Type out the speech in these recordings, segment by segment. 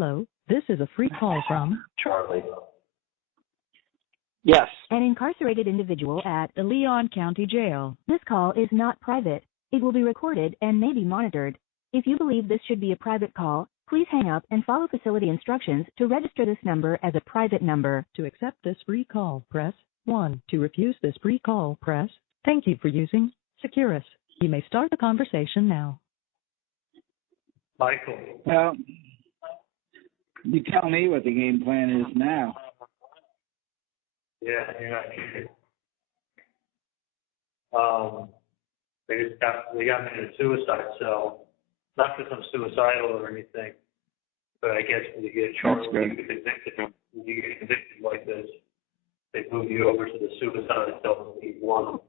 Hello, this is a free call from Charlie. Yes. an incarcerated individual at the Leon County Jail. This call is not private. It will be recorded and may be monitored. If you believe this should be a private call, please hang up and follow facility instructions to register this number as a private number. To accept this free call, press 1. To refuse this free call, press. Thank you for using Securus. You may start the conversation now. Michael. Well, you tell me what the game plan is now. Yeah, you're not kidding. They got me in a suicide cell. Not because I'm suicidal or anything, but I guess when you get charged, when you get convicted like this, they move you over to the suicide cell in E1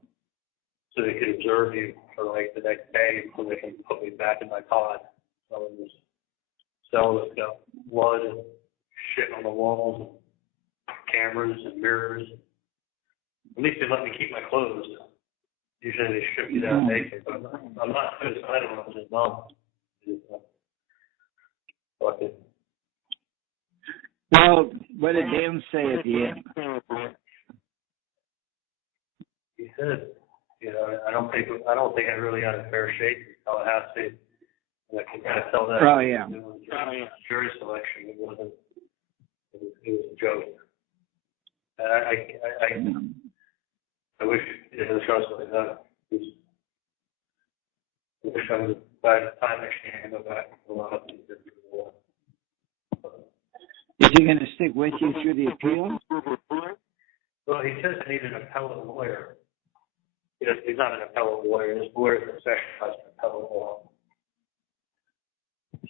so they could observe you for like the next day until they can put me back in my pod. So in this cell that's got blood and shit on the walls, and cameras and mirrors. At least they let me keep my clothes. Usually they strip you down naked, but I'm not suicidal. I'm just numb. Fucking. Well, what did Dan say at the end? He said, you know, I don't think I really had a fair shake in Tallahassee. And I can kind of tell that. Oh, yeah. It was jury selection. It wasn't. It was a joke. And I wish it was trust like that. I wish I was by the time I can go back to a lot of things. Is he going to stick with you through the appeal? Well, he says I need an appellate lawyer. He's not an appellate lawyer. His lawyer is specialized in appellate law.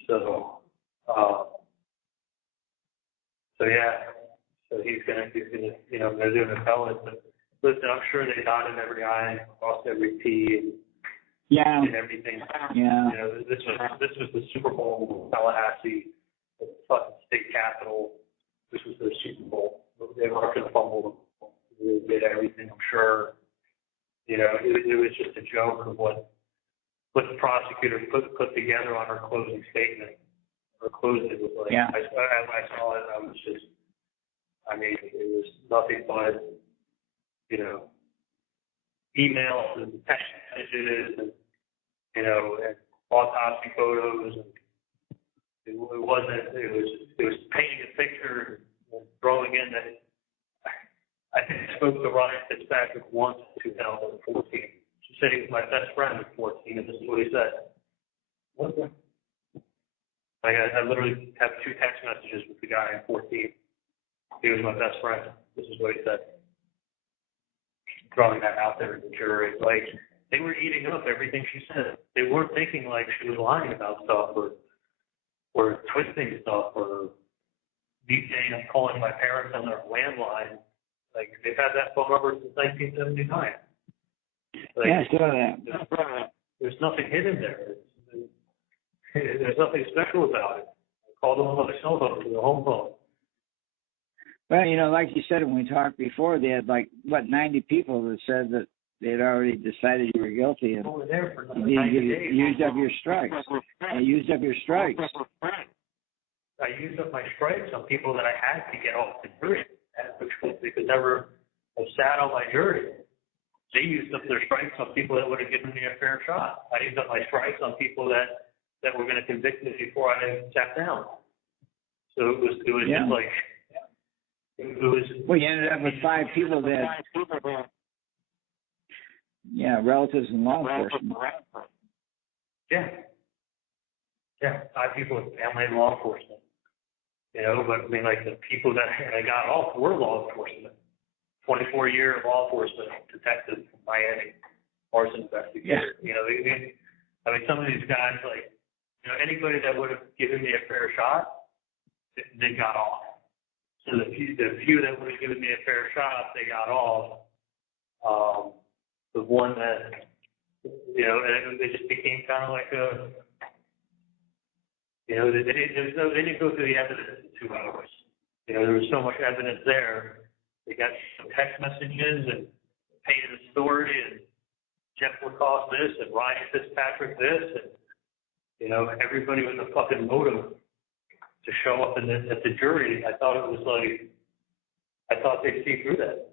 So yeah. So he's gonna, you know, they're doing appellate. But listen, I'm sure they dotted every I, crossed every T, and everything. Yeah. You know, this was the Super Bowl in Tallahassee, the fucking state capitol. This was their Super Bowl. They were going to fumble. They did everything. I'm sure. You know, it was just a joke of what the prosecutor put together on her closing statement. Her closing was like, as I saw it, I was just. I mean, it was nothing but, you know, emails and text messages and, you know, and autopsy photos. And it was painting a picture and throwing in that. I think I spoke to Ryan Fitzpatrick once in 2014. She said he was my best friend at 14, and this is what he said. What the? Like, I literally have 2 text messages with the guy in 14. He was my best friend. This is what he said. Throwing that out there in the jury. Like, they were eating up everything she said. They weren't thinking like she was lying about stuff or twisting stuff or DJing and calling my parents on their landline. Like, they've had that phone number since 1979. Like, I saw that. There's nothing hidden there. There's nothing special about it. I called them on my cell phone to the home phone. Well, you know, like you said when we talked before, they had 90 people that said that they had already decided you were guilty and you used up your strikes. You used up your strikes. I used up my strikes on people that I had to get off the jury, which they could never have sat on my jury. They used up their strikes on people that would have given me a fair shot. I used up my strikes on people that were going to convict me before I sat down. So it was just like. Well, you ended up with 5 people that, relatives in law enforcement. Yeah, 5 people with family in law enforcement. You know, but I mean, like the people that I got off were law enforcement. 24-year law enforcement detective from Miami, arson investigator. You know, I mean, some of these guys, like, you know, anybody that would have given me a fair shot, they got off. So the few that would have given me a fair shot, they got off. The one that, you know, and they just became kind of like a, you know, they didn't go through the evidence in 2 hours. You know, there was so much evidence there. They got some text messages and painted a story, and Jeff Lacoste this, and Ryan Fitzpatrick this, and, you know, everybody with a fucking motive to show up at the jury, I thought they'd see through that.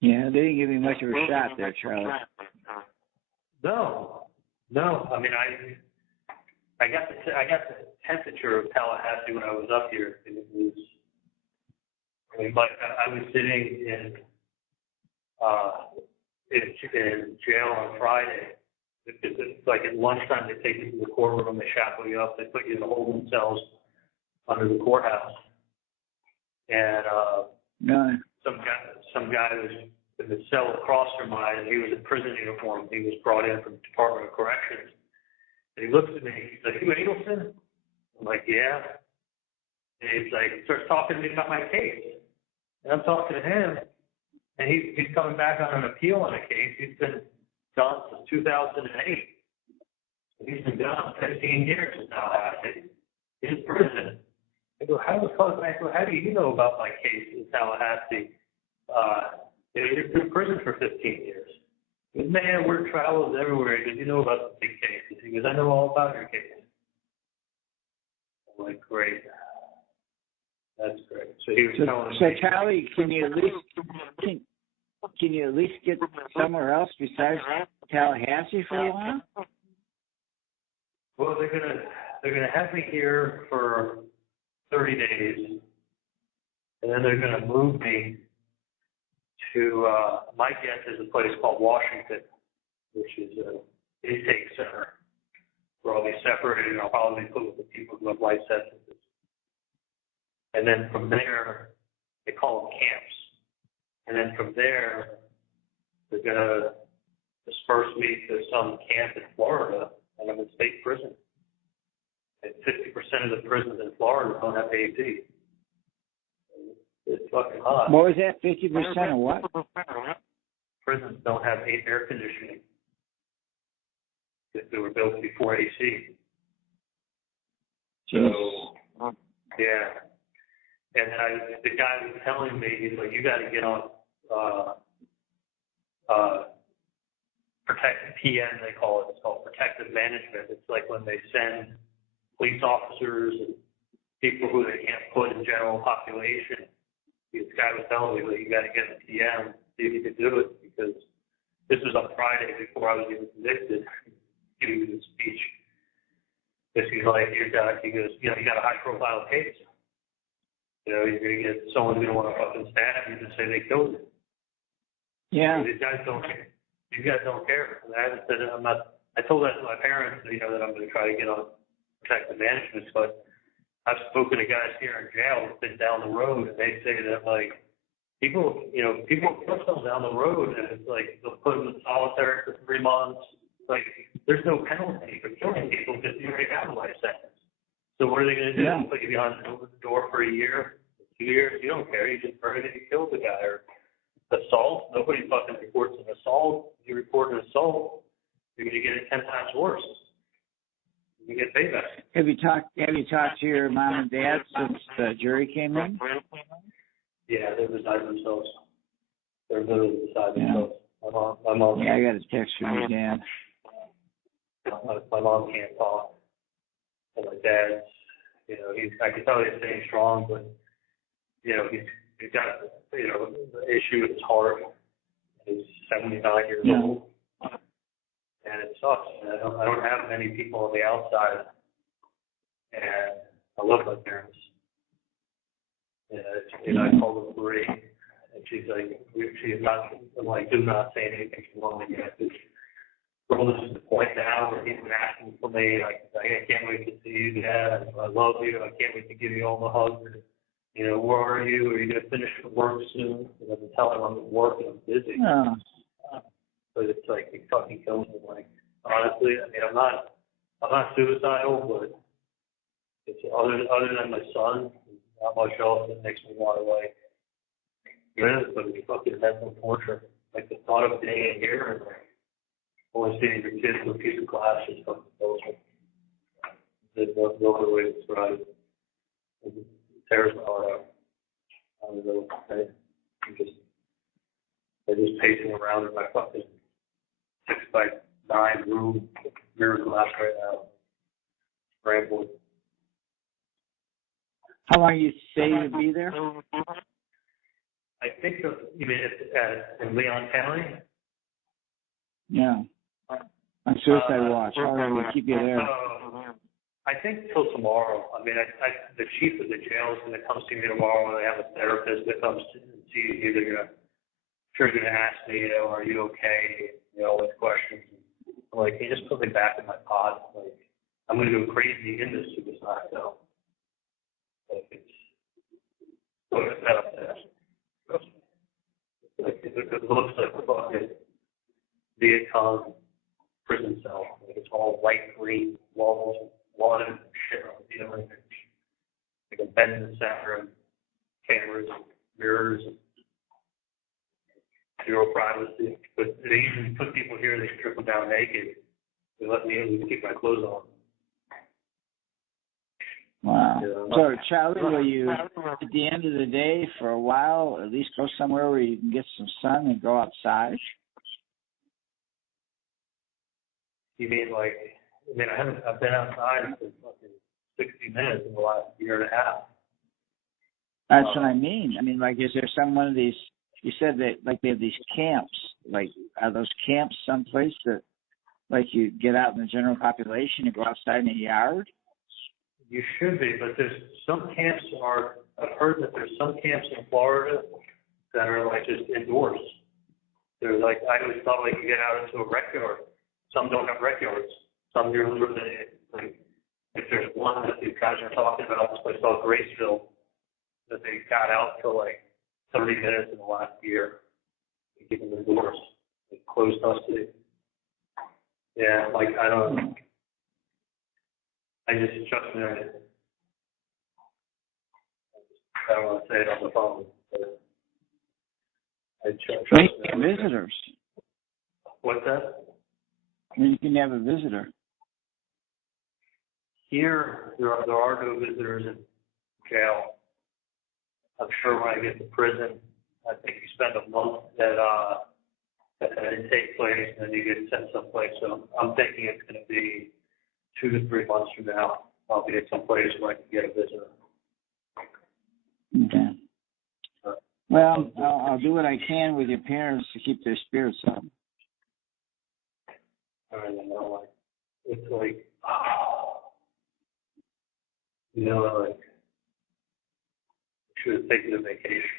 Yeah, they didn't give me much of a shot there, Charlie. No. I mean, I got the temperature of Tallahassee when I was up here. And it was, I mean, but I was sitting in jail on Friday. It's like at lunchtime, they take you to the courtroom, they shackle you up, they put you in the holding cells under the courthouse. And some guy was in the cell across from mine, and he was in prison uniform. He was brought in from the Department of Corrections. And he looks at me, he's like, "You Adelson?" I'm like, "Yeah." And he's like, starts talking to me about my case. And I'm talking to him, and he's coming back on an appeal on a case. He's been gone since 2008. He's been gone 15 years in Tallahassee. He's in prison. I go, how do you know about my case in Tallahassee? You've been in prison for 15 years. He goes, "Man, word travels everywhere." He goes, "You know about the big cases." He goes, "I know all about your case." I'm like, "Great. That's great." So he was telling me. So Charlie, can you at least get somewhere else besides Tallahassee for a while? Well, they're gonna have me here for 30 days, and then they're gonna move me to my guess is a place called Washington, which is an intake center where I'll be separated, and I'll probably be put with the people who have life sentences. And then from there, they call them camps. And then from there, they're gonna disperse me to some camp in Florida, and I'm in state prison. And 50% of the prisons in Florida don't have AC. It's fucking hot. What was that? 50% of what? Prisons don't have air conditioning. They were built before AC. So, yeah. And the guy was telling me, he's like, "You got to get on protective PM, they call it. It's called protective management. It's like when they send police officers and people who they can't put in general population. This guy was telling me that you got to get a PM, see if you can do it, because this was on Friday before I was even convicted. Giving me the speech. This he's like, he goes, you got a high profile case. You're gonna get someone's gonna want to fucking stab you and say they killed you. Yeah. These guys don't care. These guys don't care. And I haven't said it. I told that to my parents, that I'm going to try to get on protective management, but I've spoken to guys here in jail who've been down the road, and they say that, like, people kill themselves down the road, and it's like they'll put them in solitary for 3 months. Like, there's no penalty for killing people because you already have a life sentence. So what are they going to do? Yeah. Put you behind the door for a year, 2 years? You don't care. You just heard that you killed the guy. Or assault. Nobody fucking reports an assault. If you report an assault, you're going to get it 10 times worse. You get payback. Have you talked to your mom and dad since the jury came in? Yeah, they're beside themselves. They're literally beside themselves. My mom. Yeah, I got a text from your dad. My mom can't talk, and my dad's, I can tell he's staying strong, but he's got, the issue with his heart. He's 79 years old. And it sucks. I don't have many people on the outside, and I love my parents. I called them Marie, and she's like, I'm like, do not say anything to mom yet. We're to the point now where he's been asking for me, like, I can't wait to see you, Dad. I love you. I can't wait to give you all the hugs. Where are you? Are you going to finish work soon? And I've been telling him I'm at work and I'm busy. Oh. But it's like, it fucking kills me. Like, honestly, I'm not suicidal, but it's other than my son, not much else that makes me want to, like, but it's fucking mental torture. Like, the thought of being in here and only seeing your kids with a piece of glass is fucking torture. There's no other way to describe it. It tears my heart out. I don't know. I'm just pacing around in my fucking 6x9 room, mirror glass right now, rambling. How long you say you'd be there? I think you mean in Leon County? Yeah. On Suicide Watch. How long will keep you there? I think till tomorrow. I mean, the chief of the jail is going to come see me tomorrow, and I have a therapist that comes to see either going to ask me, are you okay? With questions. I'm like, can you just put me back in my pod? Like, I'm going to go crazy in this suicide, though. Like, it's sort of set up there. Like, it looks like a fucking Vietcong prison cell. Like, it's all light green walls, water, and shit on the ceiling. Like a bed in the center, and cameras, mirrors, zero privacy. But they usually put people here, they strip them down naked. They let me in, keep my clothes on. Wow. So, Charlie, will you, at the end of the day, for a while, at least go somewhere where you can get some sun and go outside? You mean I've been outside for fucking 60 minutes in the last year and a half. That's what I mean. I mean, like, is there some one of these, you said that, like, they have these camps. Like, are those camps someplace that, like, you get out in the general population and go outside in a yard? You should be, but there's some camps I've heard that there's some camps in Florida that are like just indoors. They're like, I always thought like you get out into a rec yard. Some don't have rec yards. Some you're literally, like, if there's one that these guys are talking about, this place called Graceville, that they got out for like 30 minutes in the last year. They keep them indoors. Like closed custody. Yeah, like I don't trust me. I don't want to say it on the phone, but I trust them. Visitors. What's that? You can have a visitor. Here, there are no visitors in jail. I'm sure when I get to prison, I think you spend a month at an intake place, and then you get sent someplace. So I'm thinking it's going to be 2 to 3 months from now. I'll be at some place where I can get a visitor. Okay. Well, I'll do what I can with your parents to keep their spirits up. I don't know, like, it's like, like, I should have taken a vacation.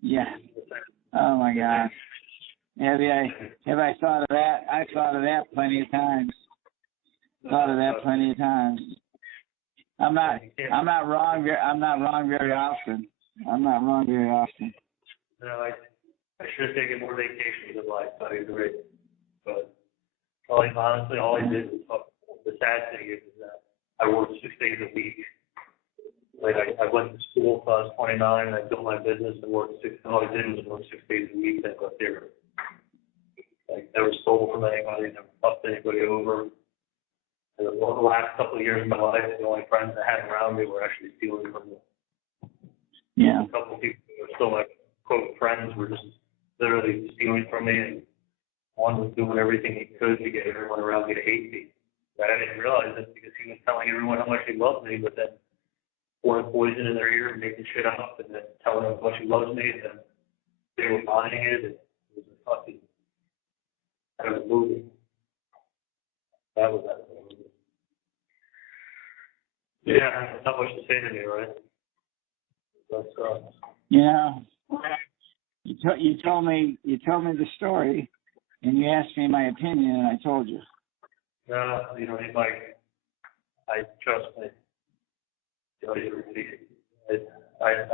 Yeah. Oh my gosh. Have I thought of that? I've thought of that plenty of times. I'm not wrong very often. No, I should have taken more vacations in life. I agree. But honestly, all I did was, the sad thing is that I worked 6 days a week. Like I went to school till I was 29, and I built my business and worked all I did was work 6 days a week and go there. Like never stole from anybody, never fucked anybody over. And the last couple of years of my life, the only friends I had around me were actually stealing from me. Yeah. A couple of people who were still like quote friends were just literally stealing from me, and one was doing everything he could to get everyone around me to hate me. But I didn't realize it because he was telling everyone how much he loved me, but then pouring poison in their ear and making shit up, and then telling them how much he loves me, and then they were buying it, and it was a fucking kind of a movie. That was that movie. Yeah, not much to say to me, right? But yeah. You told me the story, and you asked me my opinion, and I told you. No, Mike, I trust me. I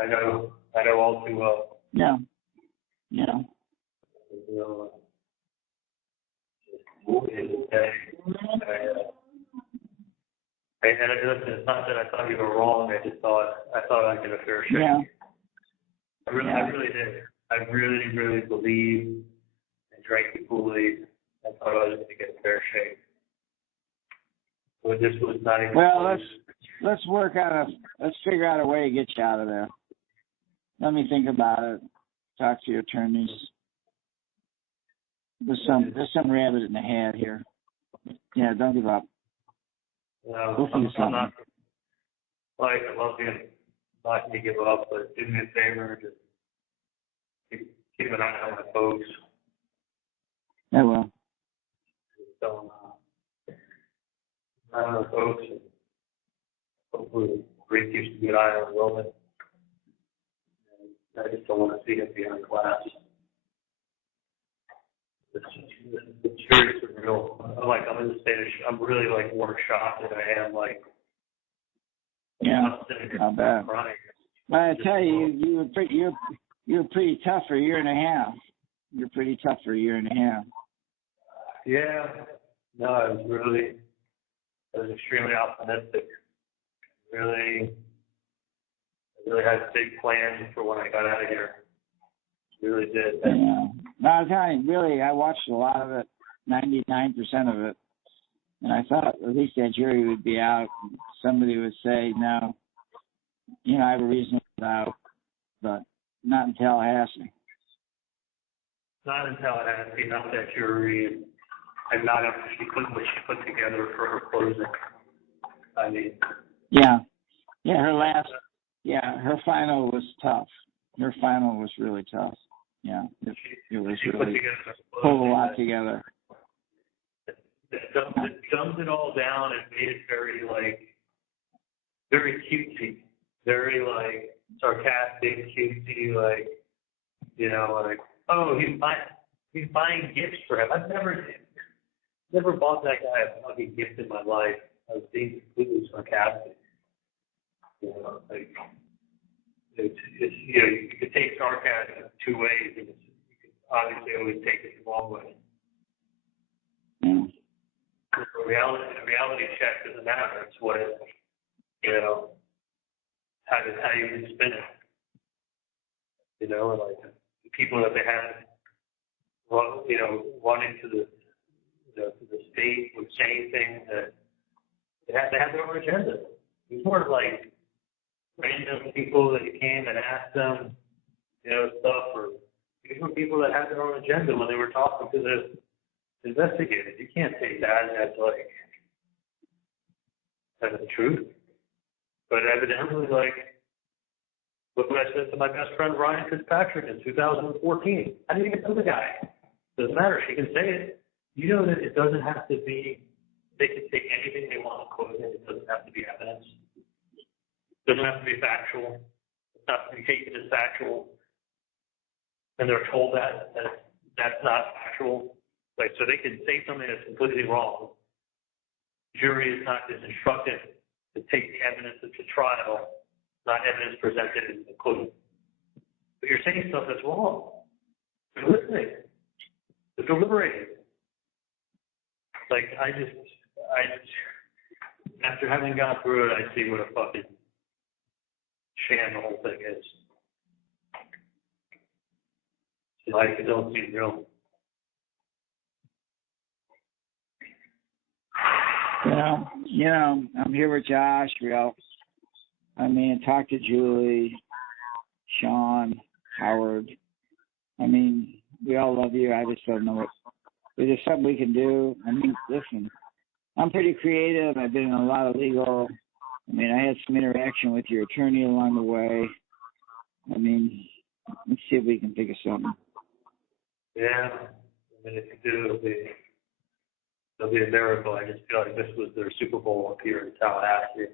know all too well. Yeah. It's not that I thought you were wrong. I thought I'd get a fair shake. Yeah. I really did. I really believed and drank the Kool-Aid. I thought I was going to get a fair shake. But this was not even. Well, let's figure out a way to get you out of there. Let me think about it. Talk to your attorneys. There's some rabbit in the hat here. Yeah, don't give up. You know, We'll figure I'm not, something. like, I love you, not to give up, but do me a favor, just keep an eye on my folks. I will. Don't, I don't know, folks, and hopefully Rick keeps a good eye on Roman. And I just don't want to see him behind glass. It's very surreal. I'm in the state of, I'm really like more shocked than I am like. Yeah, I'm sitting here not bad. crying. But I tell you, you were pretty tough for a year and a half. You're pretty tough for a year and a half. Yeah, no, I was extremely optimistic. I really had big plans for when I got out of here. Really did. Yeah. No, I was telling you, really, I watched a lot of it, 99% of it, and I thought at least that jury would be out. Somebody would say, no, you know, I have a reason to get out, but not in Tallahassee. Not in Tallahassee, not that jury, and not after what she put together for her closing. I mean. Yeah, her final was tough. Her final was really tough. Yeah, it was really pulled a lot together. It dumbed it all down and made it very cutesy, very like sarcastic, cutesy, like, you know, like, oh, he's buying gifts for him. I've never bought that guy a fucking gift in my life. I was being completely sarcastic. You know, like, it's you know, you could take sarcasm two ways, and you can obviously always take it the wrong way. Yeah. The reality check doesn't matter. It's what it, you know, how you can spin it. You know, like the people that they had, you know, running to the state were saying things that they had their own agenda. It was more like random people that came and asked them, you know, stuff, or these were people that had their own agenda when they were talking to the investigators. You can't take that as the truth. But evidently, like, look what I said to my best friend Ryan Fitzpatrick in 2014. I didn't even know the guy. Doesn't matter. She can say it. You know that it doesn't have to be. They can take anything they want to quote it. It doesn't have to be evidence. It doesn't have to be factual. It's not to be taken as factual. And they're told that that's not factual. Like, so they can say something that's completely wrong. The jury is instructed to take the evidence to trial, not evidence presented in the court. But you're saying stuff that's wrong. They're listening. They're deliberating. Like, I just, after having gone through it, I see what a fucking sham the whole thing is. Like, it don't seem real. You know, I'm here with Josh. Talk to Julie, Sean, Howard. I mean, we all love you. I just don't know what. Is there something we can do? I mean, listen, I'm pretty creative. I've been in a lot of legal. I mean, I had some interaction with your attorney along the way. I mean, let's see if we can think of something. Yeah. I mean, if you do, it'll be a miracle. I just feel like this was their Super Bowl up here in Tallahassee.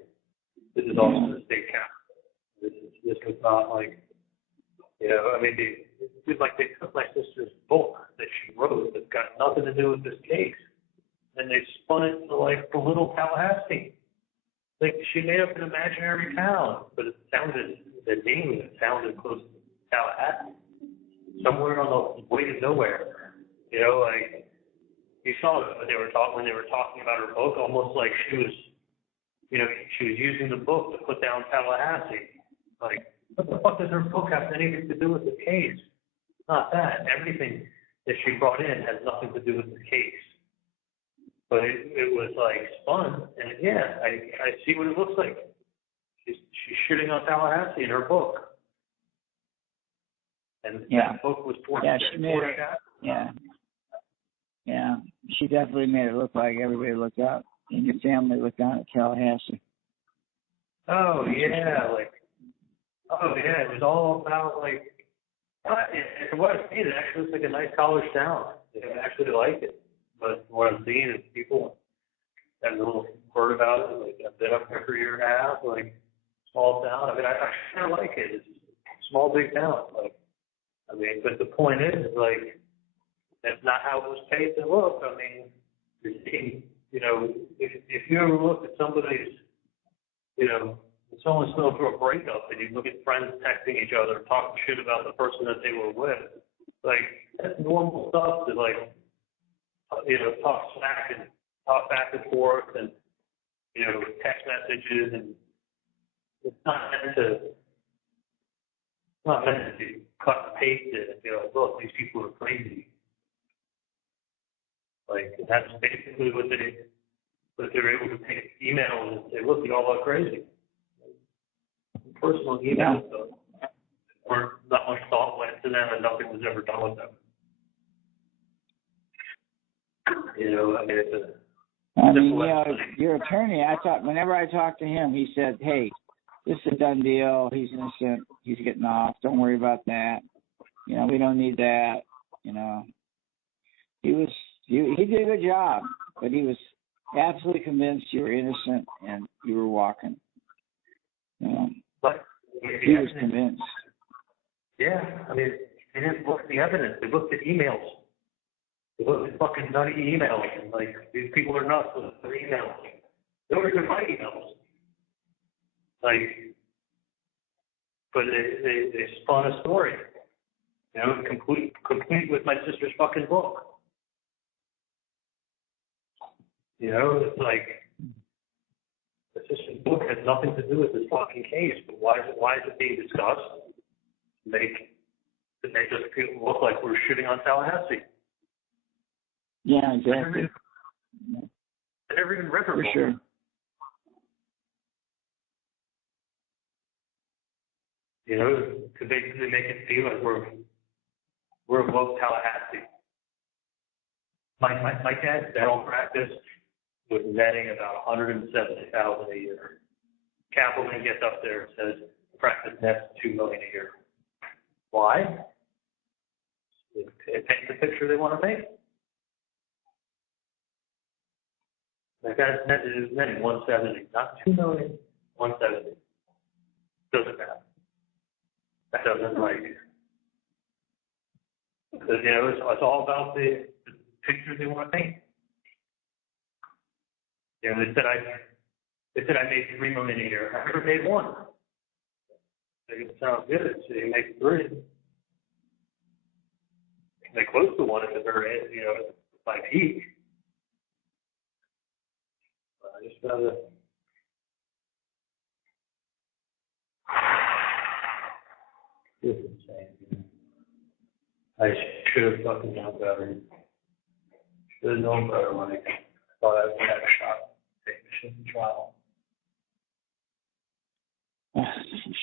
This is also the state capital. This was not like, you know, I mean, they took my sister's book that she wrote that's got nothing to do with this case, and they spun it to like the little Tallahassee. Like, she made up an imaginary town, but the name sounded close to Tallahassee, somewhere on the way to nowhere. You know, like, you saw it when they were talking about her book, almost like she was using the book to put down Tallahassee. Like, what the fuck does her book have anything to do with the case? Not that. Everything that she brought in has nothing to do with the case. But it was like spun, and yeah, I see what it looks like. She's shitting on Tallahassee in her book, and that book was she definitely made it look like everybody looked up. and your family was down at Tallahassee. Oh yeah, it was all about like. From what I've seen, it actually looks like a nice college town. I actually like it. But what I'm seeing is people have a little word about it. Like, I've been up there for a year and a half. Like, small town. I mean, I kind of like it. It's a small, big town. Like, I mean, but the point is, like, that's not how it was paid to look. I mean, you're seeing, if you ever look at somebody's, if someone's going through a breakup and you look at friends texting each other, talking shit about the person that they were with, like, that's normal stuff to, like, talk smack and talk back and forth and, text messages, and it's not meant to cut and paste it and be like, look, these people are crazy. Like, that's basically what they're able to take emails and say, look, you all are crazy. Personal emails, though, weren't not much thought went to them, and nothing was ever done with them. I mean, your attorney, I thought, whenever I talked to him, he said, hey, this is a done deal. He's innocent. He's getting off. Don't worry about that. We don't need that. He did a good job, but he was absolutely convinced you were innocent and you were walking. But he was convinced. Yeah, I mean, they didn't look at the evidence. They looked at emails. They looked at fucking nutty emails. And, like, these people are nuts with their emails. They were good my emails. Like, but they spun a story. Complete with my sister's fucking book. It's like, the sister's book has nothing to do with this fucking case, but why is it being discussed? To make us look like we're shitting on Tallahassee. Yeah, exactly. I never even read her book. For sure. To basically make it feel like we're above Tallahassee. My dad's dental practice was netting about $170,000 a year. Kaplan gets up there and says practice nets $2 million a year. Why? It paints the picture they want to paint. My dad's net is netting 170, not $2 million, 170. Doesn't matter. That doesn't like. Because it's all about the picture they want to paint. They said I made $3 million a year. I never made one. It sounds good. So you make $3. They close to one at the very end, by peak. I just gotta. This is insane. I should have fucking known better. Should have known better when I thought I would have a shot. Take the shit in trial.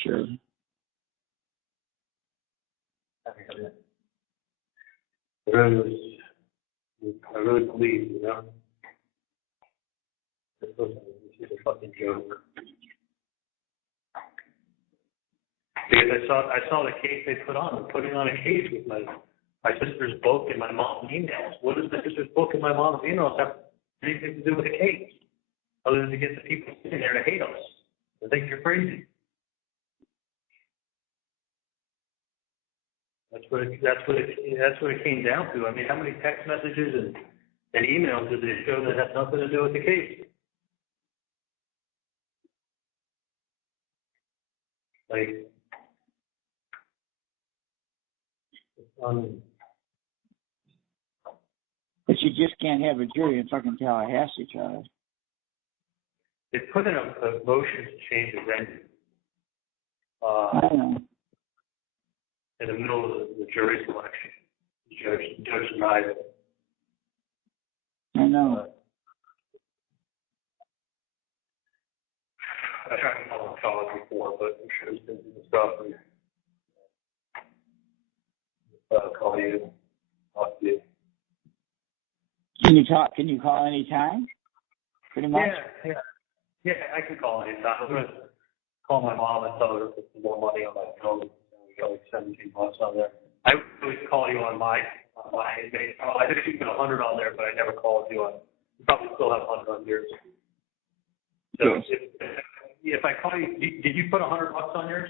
Sure. I really believe, this is a fucking joke. Because I saw the case they put on. They're putting on a case with my sister's book and my mom's emails. What does my sister's book and my mom's emails have anything to do with the case? Other than to get the people sitting there to hate us. They think you're crazy. That's what it came down to. I mean, how many text messages and emails did they show that have nothing to do with the case? Like, but you just can't have a jury in fucking Tallahassee, Charlie. They put in a motion to change the venue. I know. In the middle of the jury selection. The judge denied it. I know. I tried to call him college before, but I'm sure he's been doing stuff. Call you. Talk to you. Can you call any time? pretty much? Yeah, I can call anytime. I'm going to call my mom and tell her to put some more money on my phone. We got like $17 on there. I always call you on my inmate. I think you put 100 on there, but I never called you on. You probably still have 100 on yours. So if I call you, did you put $100 on yours?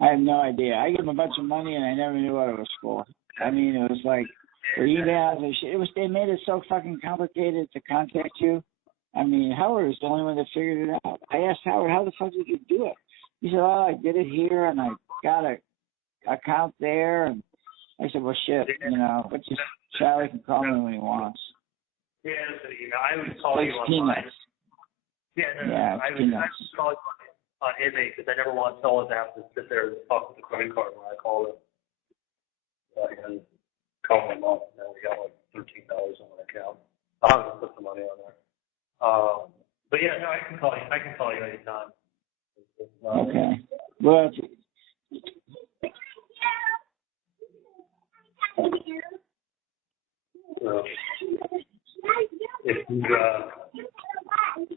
I have no idea. I gave them a bunch of money and I never knew what it was for. I mean, it was like for emails and shit. They made it so fucking complicated to contact you. I mean, Howard was the only one that figured it out. I asked Howard, how the fuck did you do it? He said, I did it here and I got a account there. And I said, well, shit, but just Charlie can call me when he wants. Yeah, I would call you on mine. I would call you on inmate because I never want someone to have to sit there and talk with the credit card when I call them. I call my mom. Now we got like $13 on my account. I'll have to put some money on there. But yeah, no, I can call you anytime. Okay. Well, so, if you,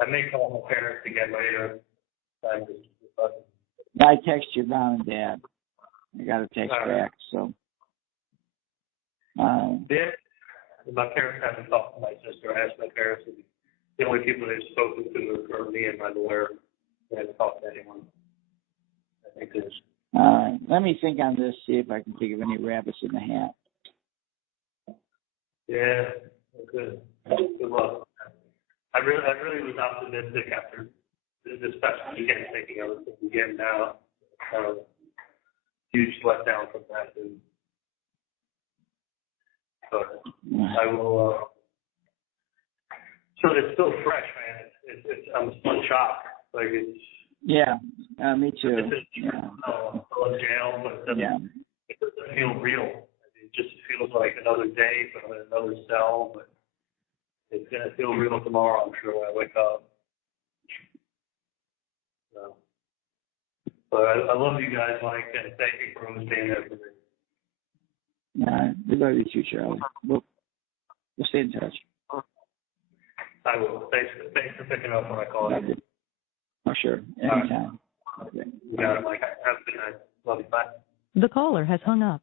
I may call my parents again later. I text your mom and dad. I got a text back, so. My parents haven't talked to my sister. I asked my parents. The only people they've spoken to are me and my lawyer. They haven't talked to anyone. I think there's. Let me think on this, see if I can think of any rabbits in the hat. Yeah, good. Good luck. I really was optimistic after this past weekend, thinking I was again now. Huge letdown from that, but I will. So it's still fresh, man. I'm still in shock. Like it's. Yeah, me too. Still in jail, but it doesn't feel real. It just feels like another day, but I'm in another cell. But it's gonna feel real tomorrow, I'm sure, when I wake up. So, but I love you guys, Mike, and thank you for always being there for me. Yeah, we love you too, Charlie. We'll stay in touch. I will. Thanks for picking up when I call you. Oh, sure. Anytime. You got it, Mike. Have a good night. Love you. Bye. The caller has hung up.